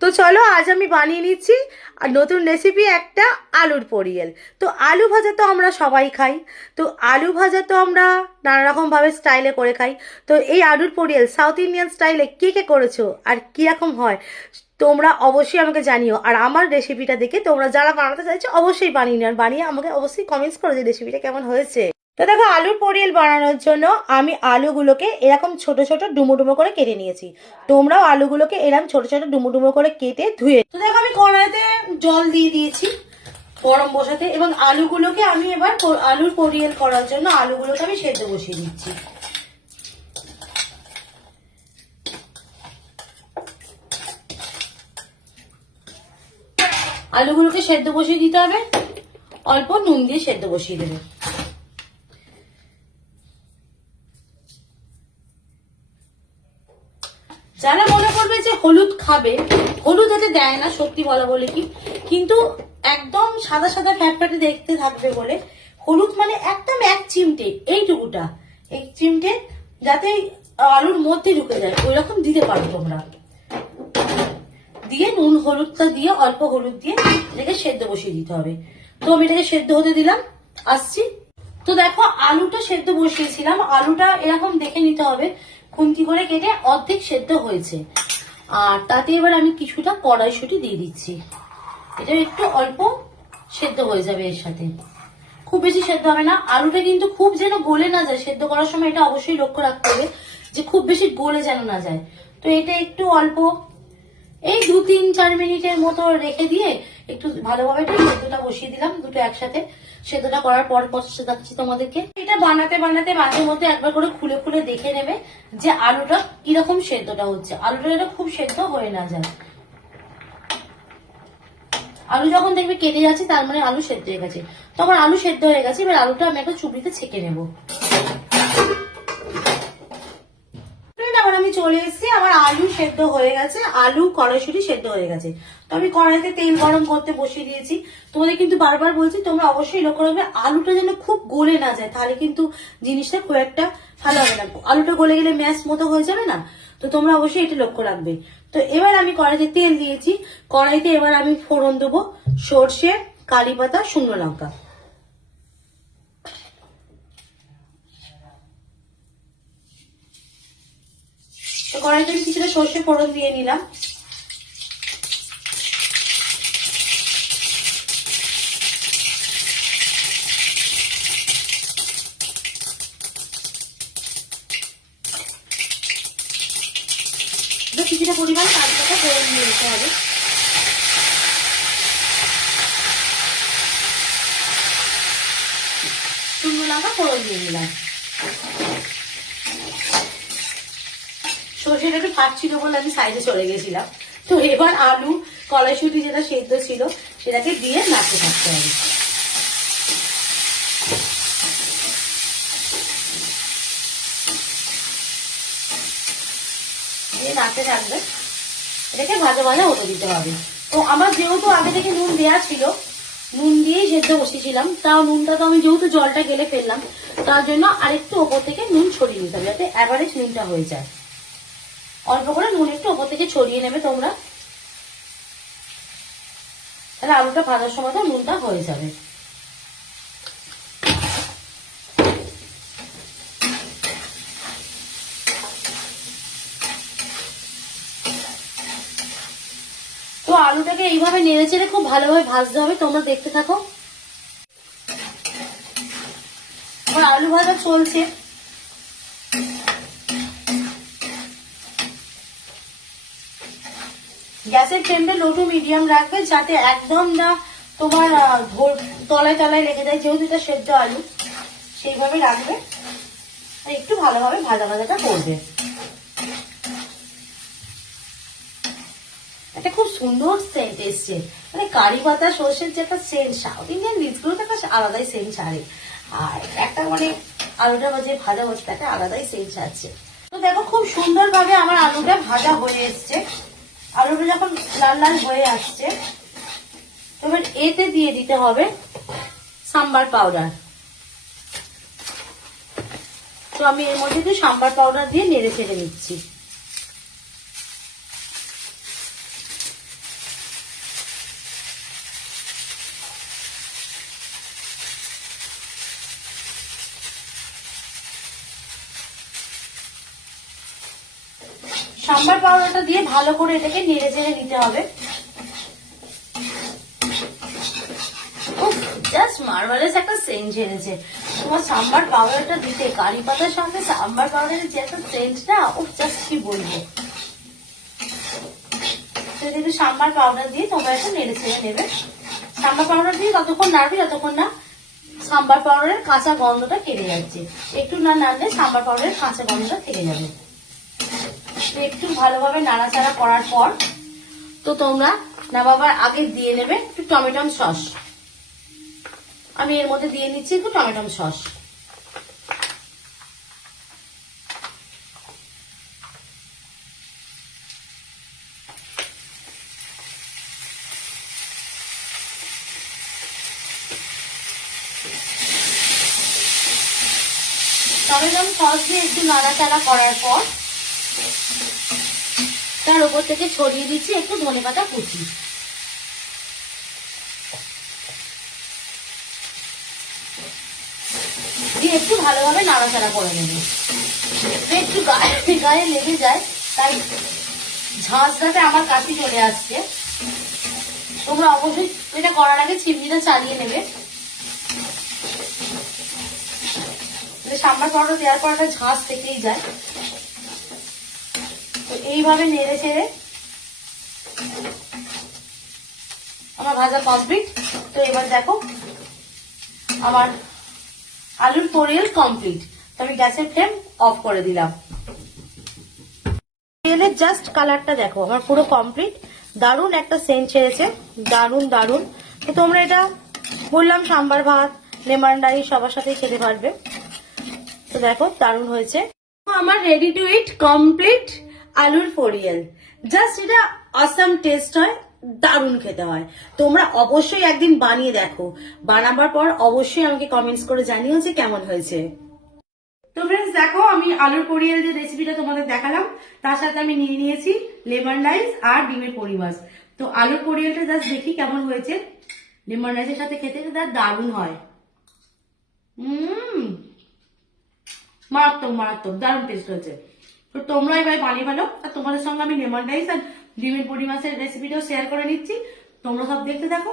তো চলো আজ আমি বানিয়ে নিচ্ছি আর নতুন রেসিপি একটা আলুর পরিয়েল। তো আলু ভাজা তো আমরা সবাই খাই। তো আলু ভাজা তো আমরা নানা রকমভাবে স্টাইলে করে খাই। তো এই আলুর পরিয়েল সাউথ ইন্ডিয়ান স্টাইলে কে কে করেছো আর কীরকম হয় তোমরা অবশ্যই আমাকে জানিও। আর আমার রেসিপিটা দেখে তোমরা যারা বানাতে চাইছো অবশ্যই বানিয়ে নিও, আর বানিয়ে আমাকে অবশ্যই কমেন্টস করো যে রেসিপিটা কেমন হয়েছে। তো দেখো আলুর পরিয়েল বানানোর জন্য আমি আলুগুলোকে এরকম ছোট ছোট ডুমো ডুমো করে কেটে নিয়েছি। তোমরাও আলুগুলোকে এরকম ছোট ছোট ডুমো ডুমো করে কেটে ধুয়ে। তো দেখো আমি কড়াইতে জল দিয়ে দিয়েছি গরম বসাতে, এবং আলুগুলোকে আমি এবার আলুর পরিয়েল করার জন্য আলুগুলোকে আমি সেদ্ধ বসিয়ে দিচ্ছি। আলুগুলোকে সেদ্ধ বসিয়ে দিতে হবে, অল্প নুন দিয়ে সেদ্ধ বসিয়ে দেবে। যারা মনে করবে যে হলুদ খাবে, হলুদ এতে দেয় না সত্যি বলা বলে কি, কিন্তু একদম সাদা সাদা ফ্যাটফ্যাটে দেখতে থাকবে বলে হলুদ মানে একদম এক চিমটে, এইটুকুটা এক চিমটে যাতে আলুর মধ্যে ঢুকে যায় ওই রকম দিতে পারো তোমরা। দিয়ে নুন হলুদটা দিয়ে অল্প হলুদ দিয়ে এটাকে সেদ্ধ বসিয়ে দিতে হবে। তো আমি এটাকে সেদ্ধ হতে দিলাম, আসছি। তো দেখো আলুটা সেদ্ধ বসিয়েছিলাম, আলুটা এরকম দেখে নিতে হবে খুন্তি করে কেটে অর্ধেক সেদ্ধ হয়েছে। আর তাতে এবার আমি কিছুটা কড়াইশুঁটি দিয়ে দিচ্ছি, এটা একটু অল্প সেদ্ধ হয়ে যাবে এর সাথে, খুব বেশি সেদ্ধ হবে না। আলুটা কিন্তু খুব যেন গলে না যায় সেদ্ধ করার সময়, এটা অবশ্যই লক্ষ্য রাখতে হবে যে খুব বেশি গলে যেন না যায়। তো এটা একটু অল্প এই 2-3-4 মিনিটের মতো রেখে দিয়ে একটু ভালোভাবে সেদ্ধটা বসিয়ে দিলাম দুটো একসাথে। সেদ্ধটা করার পর পরে যাচ্ছি তোমাদেরকে। এটা বানাতে বানাতে মাঝে মধ্যে একবার করে খুলে খুলে দেখে নেবে যে আলুটা কিরকম সেদ্ধটা হচ্ছে। আলুটা যেন খুব সেদ্ধ হয়ে না যায়। আলু যখন দেখবে কেটে যাচ্ছে তার মানে আলু সেদ্ধ হয়ে গেছে। তো আমার আলু সেদ্ধ হয়ে গেছে, এবার আলুটা আমি একটা চুবড়িতে ছেঁকে নেবো। আমি চলে এসেছি, আমার আলু সেদ্ধ হয়ে গেছে, আলু কড়াইশুঁটি সেদ্ধ হয়ে গেছে। তো আমি কড়াইতে তেল গরম করতে বসিয়ে দিয়েছি। তোমাদের কিন্তু বারবার বলছি তোমরা অবশ্যই লক্ষ্য রাখবে আলুটা যেন খুব গলে না যায়, তাহলে কিন্তু জিনিসটা খুব একটা ভালো হবে না। আলুটা গলে গেলে ম্যাশ মতো হয়ে যাবে না, তো তোমরা অবশ্যই এটা লক্ষ্য রাখবে। তো এবার আমি কড়াইতে তেল দিয়েছি, কড়াইতে এবার আমি ফোড়ন দেবো সর্ষে, কারি পাতা, শুকনো লঙ্কা। তো কড়াইতে কিছুটা সর্ষে ফোড়ন দিয়ে নিলাম। কিছুটা পরিমাণ কারি পাতা ফোড়ন দিয়ে দিতে হবে। শুকনো লঙ্কা ফোড়ন দিয়ে নিলাম। সর্ষেটা একটু ফাটছিল বলে আমি সাইডে চলে গেছিলাম। তো এবার আলু কড়াইশুঁটি যেটা সেদ্ধ ছিল সেটাকে দিয়ে নাড়তে থাকতে হবে। দিয়ে নাড়তে থাকবে, এটাকে ভাজা ভাজা হতে দিতে হবে। তো আমার যেহেতু আগে থেকে নুন দেওয়া ছিল, নুন দিয়েই সেদ্ধ বসিয়েছিলাম, তাও নুনটা তো আমি যেহেতু জলটা গেলে ফেললাম, তার জন্য আরেকটু ওপর থেকে নুন ছড়িয়ে নিতে হবে যাতে অ্যাভারেজ নুনটা হয়ে যায়। অল্প করে নুন একটু ওপর থেকে ছড়িয়ে নেবে তোমরা, তাহলে আলুটা ভাজার সময় তো নুনটা হয়ে যাবে। তো আলুটাকে এইভাবে নেড়ে চেড়ে খুব ভালোভাবে ভাজতে হবে, তোমরা দেখতে থাকো। আমার আলু ভাজা চলছে। গ্যাসের ফ্লেমটা লো টু মিডিয়াম রাখবে যাতে একদম না তোমার তলায় তলায় লেগে যায়, যেহেতু এটা সেদ্ধ আলু সেইভাবে রাখবে। আর একটু ভালোভাবে ভাজা ভাজাটা করবে। একটা খুব সুন্দর সেন্ট এসছে, মানে কারি পাতা সর্ষের যে একটা সেন্ট, সাউথ ইন্ডিয়ান ডিশগুলো তো একটা আলাদাই সেন্ট ছাড়ে। আর একটা মানে আলুটা যে ভাজা হচ্ছে তাকে আলাদাই সেন্ট ছাড়ছে। তো দেখো খুব সুন্দর ভাবে আমার আলুটা ভাজা হয়ে এসছে। আলুটা যখন লাল লাল হয়ে আসছে এবার এতে দিয়ে দিতে হবে সাম্বার পাউডার। তো আমি এর মধ্যে একটু সাম্বার পাউডার দিয়ে নেড়ে ছেড়ে নিচ্ছি। সাম্বার পাউডারটা দিয়ে ভালো করে এটাকে নেড়ে চেড়ে নিতে হবে। জাস্ট মার্ভেলাস একটা সেন্ট ছেড়েছে তোমার সাম্বার পাউডারটা দিতে। কারি পাতার সঙ্গে সাম্বার পাউডারের যে একটা সেন্ট না, ও জাস্ট কি বলবো। একটু সাম্বার পাউডার দিয়ে তোমরা একটু নেড়ে ছেড়ে নেবে। সাম্বার পাউডার দিয়ে ততক্ষণ নাড়বে যতক্ষণ না সাম্বার পাউডারের কাঁচা গন্ধটা কেটে যাচ্ছে। একটু না নাড়লে সাম্বার পাউডারের কাঁচা গন্ধটা থেকে যাবে। তো একটু ভালোভাবে নাড়াচাড়া করার পর তো তোমরা নামাবার আগে দিয়ে নেবে একটু টমেটো সস। আমি এর মধ্যে দিয়ে নিচ্ছি একটু টমেটো সস। টমেটো সস দিয়ে একটু নাড়াচাড়া করার পর তার উপর থেকে ছড়িয়ে দিচ্ছি একটু ধনেপাতা কুচি। দিয়ে একটু ভালোভাবে নাড়াচাড়া করে নেব। একটু গায়ে লেগে যায় তাই ঝাঁঝটাতে আমার কাছে চলে আসছে। তোমরা অবশ্যই এটা করার আগে চিমনিটা চালিয়ে নেবে। সাম্বার পাউডার দেওয়ার পর একটা ঝাঁঝ থেকেই যায়। তো এইভাবে নেড়ে ছেড়ে আমার ভাজা কমপ্লিট। তো এবার দেখো আমার আলুর পোরিয়াল কমপ্লিট। তো আমি গ্যাসের ফ্লেম অফ করে দিলাম। পোরিয়ালের জাস্ট কালারটা দেখো আমার পুরো কমপ্লিট। দারুণ একটা সেন্ট ছেড়েছে, দারুণ দারুণ। তো তোমরা এটা বললাম সাম্বার ভাত, লেমন রাইস সবার সাথেই খেতে পারবে। তো দেখো দারুণ হয়েছে। আমার রেডি টু ইট কমপ্লিট আলুর পোরিয়াল। জাস্ট এটা অসাম টেস্ট হয়, দারুণ খেতে হয়। তোমরা অবশ্যই একদিন বানিয়ে দেখো। বানাবার পর অবশ্যই আমাকে কমেন্টস করে জানিও যে কেমন হয়েছে। তো ফ্রেন্ডস দেখো আমি আলুর পোরিয়াল যে রেসিপিটা তোমাদের দেখালাম তার সাথে আমি নিয়ে নিয়েছি লেমন রাইস আর ডিমের পরিমাস। তো আলুর পোরিয়ালটা জাস্ট দেখি কেমন হয়েছে। লেমন রাইসের সাথে খেতে দারুণ হয়। মারাত্মক মারাত্মক দারুণ টেস্ট হয়েছে। তো তোমরা এবার বানিয়ে ফেলো। আর তোমাদের সঙ্গে আমি লেমন রাইস আর ডিমের পরিমাসের রেসিপিটাও শেয়ার করে নিচ্ছি। তোমরা সব দেখতে থাকো।